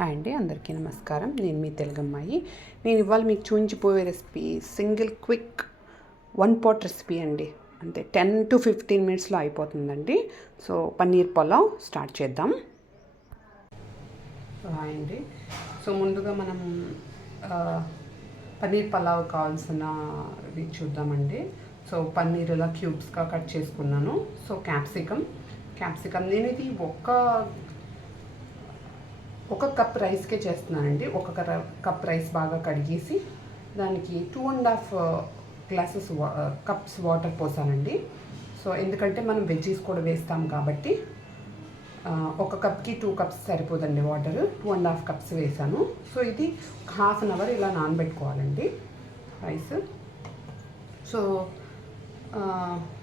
Hi అండి, అందరికీ నమస్కారం. నేను మీ తెలుగమ్మాయి. నేను ఇవాళ మీకు చూపించిపోయే recipe single quick 1 pot recipe అండి. అంతే 10 to 15 minutesలో అయిపోతుందండి. సో పన్నీర్ పులావ్ స్టార్ట్ చేద్దాం. హాయ్ అండి. సో ముందుగా మనం పన్నీర్ పులావ్ కావాల్సినవి చూద్దామండి. సో పన్నీర్ ఇలా క్యూబ్స్గా కట్ చేసుకున్నాను. సో క్యాప్సికమ్ నేను ఇది ఒక కప్ రైస్కే చేస్తున్నానండి. ఒక కప్ రైస్ బాగా కడిగేసి దానికి 2.5 glasses కప్స్ వాటర్ పోసానండి. సో ఎందుకంటే మనం వెజ్జీస్ కూడా వేస్తాం కాబట్టి ఒక కప్కి 2 cups సరిపోదండి వాటర్. 2.5 cups వేసాను. సో ఇది ½ an hour ఇలా నానబెట్టుకోవాలండి రైస్. సో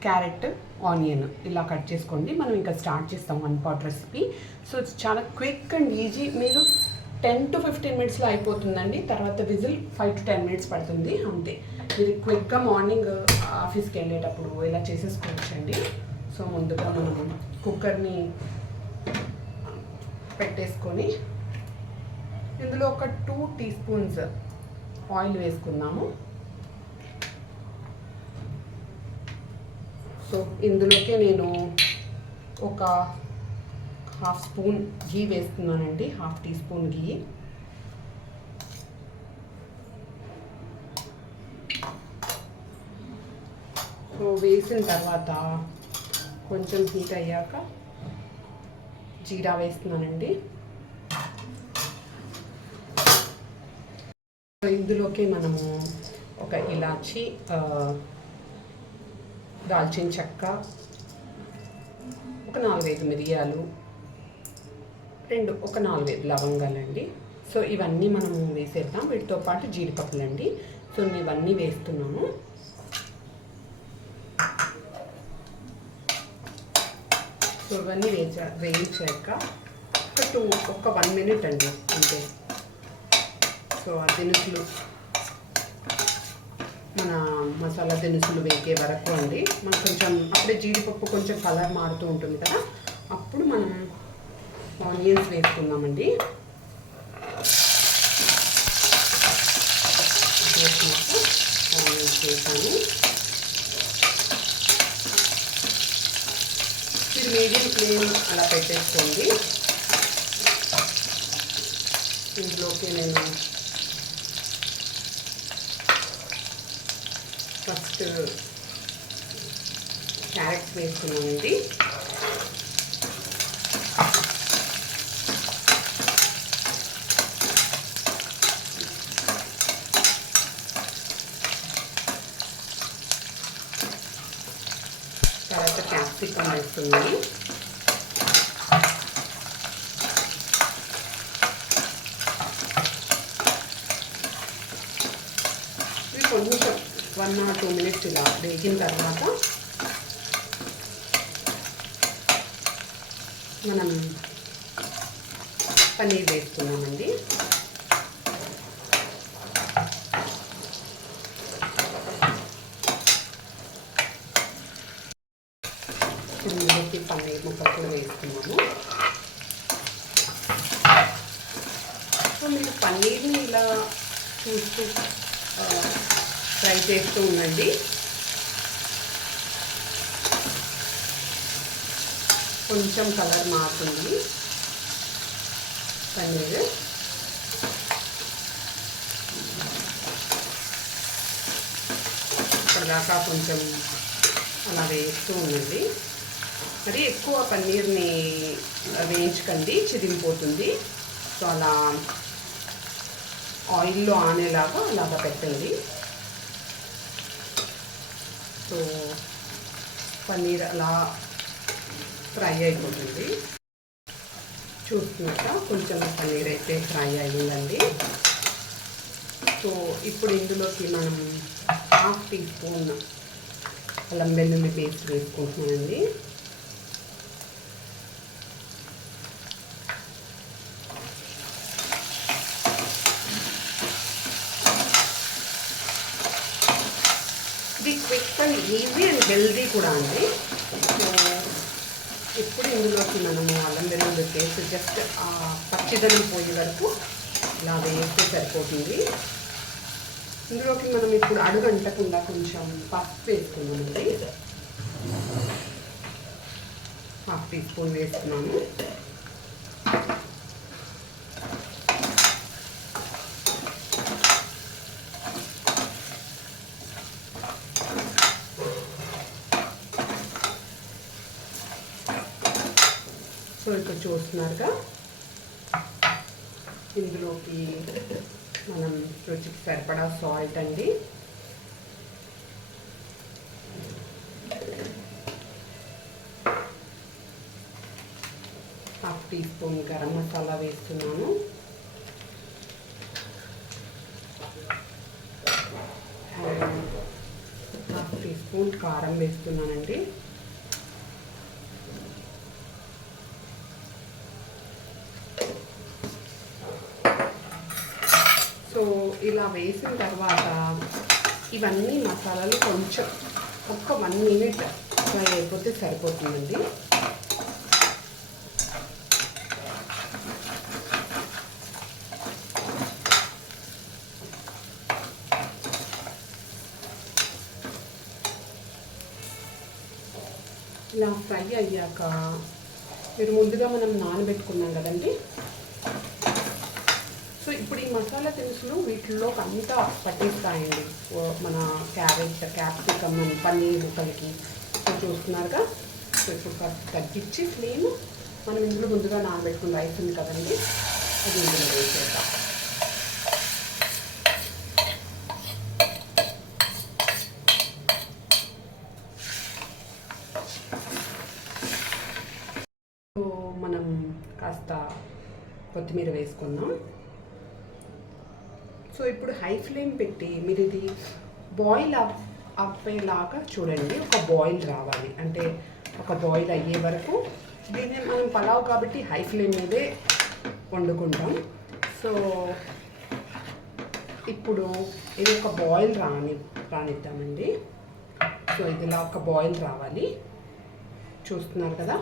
క్యారెట్, ఆనియన్ ఇలా కట్ చేసుకోండి. మనం ఇంకా స్టార్ట్ చేస్తాం 1 pot రెసిపీ. సో చాలా క్విక్ అండ్ ఈజీ. మీరు 10 to 15 minutesలో అయిపోతుందండి. తర్వాత విజిల్ 5 to 10 minutes పడుతుంది అంతే. మీరు క్విక్గా మార్నింగ్ ఆఫీస్కి వెళ్ళేటప్పుడు ఇలా చేసేసుకోవచ్చండి. సో ముందుగా మనం కుక్కర్ని పెట్టేసుకొని ఇందులో ఒక 2 teaspoons ఆయిల్ వేసుకుందాము. సో ఇందులోకే నేను ఒక ½ spoon ఘీ వేస్తున్నానండి. ½ teaspoon ఘీ. సో వేసిన తర్వాత కొంచెం హీట్ అయ్యాక జీరా వేస్తున్నానండి. సో ఇందులోకి మనము ఒక ఇలాచి, దాల్చిన చెక్క, ఒక 4-5 మిరియాలు, ఒక 4-5 లవంగాలండి. సో ఇవన్నీ మనము వేసేద్దాం. వీటితో పాటు జీడిపప్పులండి. సో నేను ఇవన్నీ వేస్తున్నాను. సో ఇవన్నీ వేయించాక ఒక 1 minute అండి అంతే. సో ఆ దినుసులు, మన మసాలా దినుసులు వేగే వరకు అండి. మనం కొంచెం అప్పుడే జీడిపప్పు కొంచెం కలర్ మారుతూ ఉంటుంది కదా, అప్పుడు మనం ఆనియన్స్ వేసుకుందామండి. ఆనియన్స్ వేసాను. ఇది మీడియం ఫ్లేమ్ అలా పెట్టేసుకోండి. ఇందులోకి నేను ఫస్ట్ క్యారెట్స్ వేసుకున్నానండి. తర్వాత క్యాప్సికమ్ వేస్తున్నాను. ఇది కొంచెం 1 or 2 minutes ఇలా వేగిన తర్వాత మనం పన్నీర్ వేస్తున్నామండి. ఇందులోకి పన్నీర్ ముక్కలు కూడా వేస్తున్నాము. సో మీరు పన్నీర్ని ఇలా చూస్తూ ఫ్రై చేస్తూ ఉండండి. కొంచెం కలర్ మారుతుంది పన్నీర్. ఇప్పటిదాకా కొంచెం అలా వేస్తూ ఉండండి. మరి ఎక్కువ పన్నీర్ని వేయించకండి, చిరిగిపోతుంది. సో అలా ఆయిల్లో ఆనేలాగా అలాగా పెట్టండి. సో పన్నీర్ అలా ఫ్రై అయిపోతుంది. చూస్తున్నాక కొంచెం పన్నీర్ అయితే ఫ్రై అయ్యిందండి. సో ఇప్పుడు ఇందులోకి మనం ½ teaspoon అల్లం వెల్లుల్లి పేస్ట్ వేసుకుంటున్నానండి. ఇది quick and easy and healthy కూడా అండి. సో ఇప్పుడు ఇందులోకి మనము అల్లం వెల్లుల్లి పేస్ట్ జస్ట్ ఆ పచ్చిదనం పోయే వరకు ఇలా వేస్తే సరిపోతుంది. ఇందులోకి మనం ఇప్పుడు అడుగంటకుండా కొంచెం పసుపు వేసుకున్నామండి. 1/2 టీ స్పూన్ వేస్తున్నాను. సో ఇక్కడ చూస్తున్నారుగా, ఇందులోకి మనం రుచికి సరిపడా సాల్ట్ అండి, half teaspoon garam masala వేస్తున్నాను. హాఫ్ టీ స్పూన్ కారం వేస్తున్నానండి. సో ఇలా వేసిన తర్వాత ఇవన్నీ మసాలాలు కొంచెం ఒక 1 మినిట్ ఫ్రై అయిపోతే సరిపోతుందండి. ఇలా ఫ్రై అయ్యాక మీరు ముందుగా మనం నానబెట్టుకున్నాం కదండి. సో ఇప్పుడు ఈ మసాలా దినుసులు వీటిల్లో అంతా పట్టిస్తాయండి మన క్యాప్సికమ్ పన్నీర్ ముక్కలకి. సో చూస్తున్నారుగా. సో ఇప్పుడు తగ్గించి ఫ్లేమ్ మనం ఇందులో ముందుగా నానబెట్టుకున్న రైస్ ఉంది కదండి, అది ఇందులో వేసేద్దాం. మనం కాస్త కొత్తిమీర వేసుకుందాం. సో ఇప్పుడు హై ఫ్లేమ్ పెట్టి మీరు ఇది బాయిల్ అవ్వేలాగా చూడండి. ఒక బాయిల్ రావాలి, అంటే ఒక బాయిల్ అయ్యే వరకు. దీన్ని మనం పలావ్ కాబట్టి హై ఫ్లేమ్ మీదే వండుకుంటాం. సో ఇప్పుడు ఇది ఒక బాయిల్ రానిద్దామండి. సో ఇదిలా ఒక బాయిల్ రావాలి. చూస్తున్నారు కదా,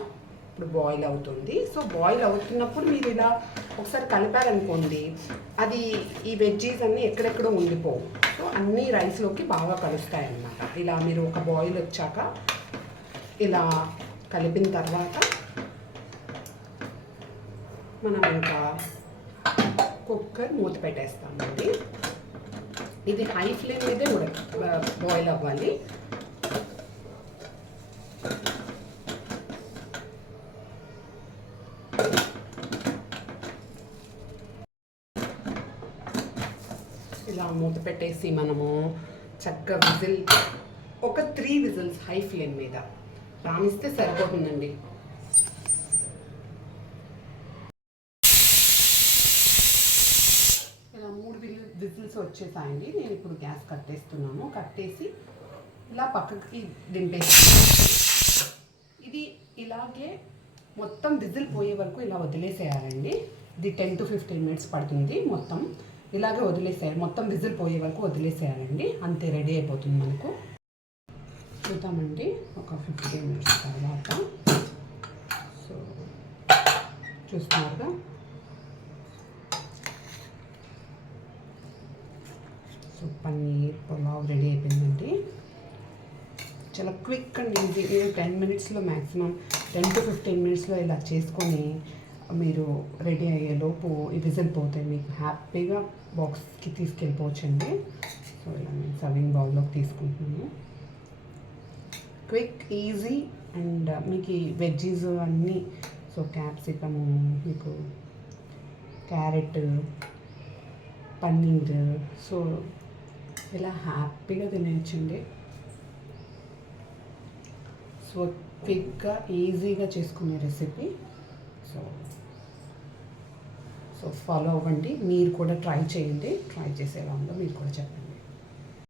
ఇప్పుడు బాయిల్ అవుతుంది. సో బాయిల్ అవుతున్నప్పుడు మీరు ఇలా ఒకసారి కలిపారనుకోండి, అది ఈ వెజ్జీస్ అన్నీ ఎక్కడెక్కడో ఉండిపోవు. సో అన్నీ రైస్లోకి బాగా కలుస్తాయి అన్నమాట. ఇలా మీరు ఒక బాయిల్ వచ్చాక ఇలా కలిపిన తర్వాత మనం ఇంకా కుక్కర్ మూత పెట్టేస్తామండి. ఇది హై ఫ్లేమ్ మీదే బాయిల్ అవ్వాలి. ఇలా మూత పెట్టేసి మనము చక్కగా విజిల్ ఒక 3 విజిల్స్ హై ఫ్లేమ్ మీద రానిస్తే సరిపోతుందండి. ఇలా 3 విజిల్స్ వచ్చేసాయండి. నేను ఇప్పుడు గ్యాస్ కట్టేస్తున్నాను. కట్టేసి ఇలా పక్కకి దింపేసి ఇది ఇలాగే మొత్తం విజిల్ పోయే వరకు ఇలా వదిలేసేయాలండి. ఇది 10 to 15 మినిట్స్ పడుతుంది. మొత్తం ఇలాగే వదిలేసేయాలి, మొత్తం విజిల్ పోయే వరకు వదిలేసేయాలండి. అంతే, రెడీ అయిపోతుంది మనకు. చూద్దామండి ఒక 15 మినిట్స్ తర్వాత. సో చూస్తున్నారుగా. సో పన్నీర్ పులావ్ రెడీ అయిపోయిందండి. చాలా క్విక్ అండ్ ఈజీ. మీరు 10 మినిట్స్లో మ్యాక్సిమం 10 to 15 మినిట్స్లో ఇలా చేసుకొని మీరు రెడీ అయ్యేలోపు ఈ విజిల్ పోతే మీకు హ్యాపీగా బాక్స్కి తీసుకెళ్ళిపోవచ్చండి. సో ఇలా నేను సర్వింగ్ బౌల్లోకి తీసుకుంటున్నాను. క్విక్, ఈజీ అండ్ మీకు ఈ వెజ్జీస్ అన్నీ, సో క్యాప్సికము, మీకు క్యారెట్, పన్నీర్, సో ఇలా హ్యాపీగా తినేయచ్చండి. సో క్విక్గా ఈజీగా చేసుకునే రెసిపీ. సో ఫాలో అవ్వండి, మీరు కూడా ట్రై చేయండి. ట్రై చేసి ఎలా ఉందో మీరు కూడా చెప్పండి.